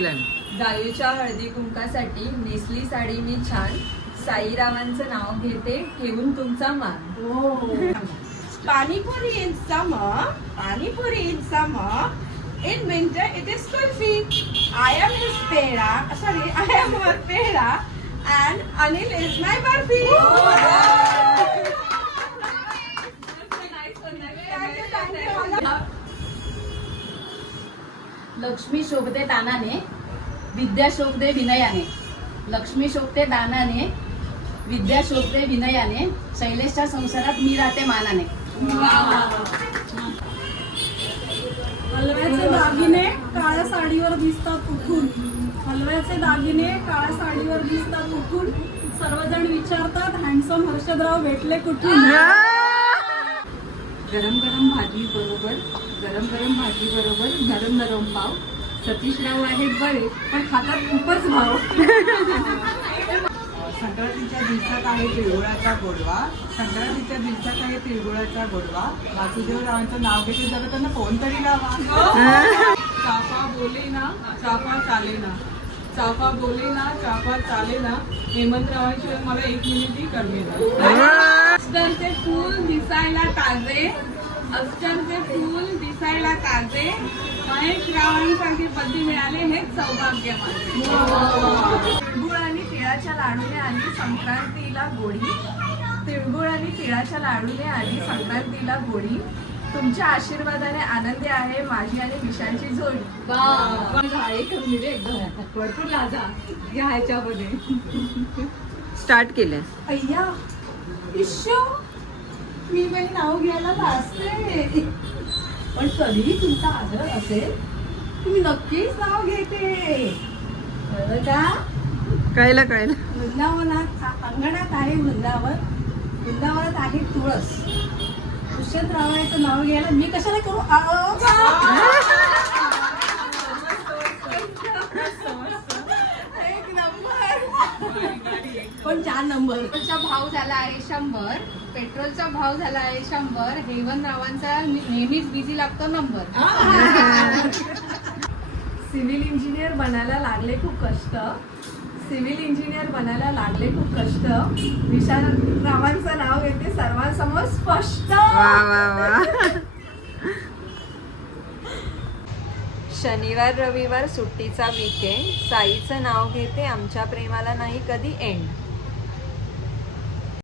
गायूच्या हळदी कुंकासाठी नेसली साडी मी छान, साईरावांचं नाव घेते ठेवून तुमचा मान. Panipuri in summer, Panipuri in summer. In winter it is kulfi. I am his peda. Sorry, I am her peda, and Anil is my barfi. Lakshmi शोभते दानाने, विद्या शोभते विनयाने. लक्ष्मी शोभते दानाने, विद्या शोभते विनयाने. शैलेशच्या संसारात मी राहते मानाने. हलव्याचे दागिने काळ्या साडीवर दिसतात उठून. हलव्याचे दागिने काळ्या साडीवर दिसतात उठून. सर्वजण विचारतात हँडसम हर्षदराव भेटले कुठून. गरम गरम भाजी बरोबर, गरम गरम भाजी बरोबर नरम नरम पाव. सतीशराव आहेत बरे पण खातात खूपच भाव. संक्रांतीच्या दिवसात आहे तिळगुळाचा गोडवा, संक्रांतीच्या दिवसात आहे तिळगुळाचा गोडवा. वासुदेवरावांचं नाव घेते जरा त्यांना फोन तरी लावा. चाफा बोले ना चाफा चाले ना, चाफा बोले ना चाफा चाले ना. हेमंतरावांशिवाय मला एक मिनिटही कमी नाही. अस्तरचे फूल दिसायला ताजे, अस्तरचे फूल दिसायला ताजे. महेश रावांसारखे पती मिळाले हेच सौभाग्य माझे. तिळगुळ आणि तिळाच्या लाडूने आली संक्रांतीला गोडी. तिळगुळ आणि तिळाच्या लाडूने आली संक्रांतीला गोडी. तुमच्या आशीर्वादाने आनंदी आहे माझी आणि विशांची जोडी. भरपूर लाजा ह्याच्यामध्ये स्टार्ट केलंय. अय्या इश्शो, मी बाई नाव घ्यायला लाजते. पण तरीही तुमचा आदर असेल की मी नक्कीच नाव घेते. कळलं का? कळलं. वृंदावनात अंगणात आहे वृंदावन, वृंदावनात आहे तुळस. दुष्यंतरावांचं नाव घ्यायला मी कशाला करू? एक नंबर. पण 4 नंबर. पेट्रोलचा भाव झाला आहे 100. पेट्रोलचा भाव झाला आहे 100. हेमंतरावांचा नेहमीच बिझी लागतो नंबर. सिव्हिल इंजिनियर बनायला लागले खूप कष्ट. सिव्हिल इंजिनियर बनायला लागले खूप कष्ट. विशालरावांचं नाव घेते सर्वांसमोर स्पष्ट. शनिवार रविवार सुट्टीचा वीकेंड. साईचं नाव घेते आमच्या प्रेमाला नाही कधी एंड.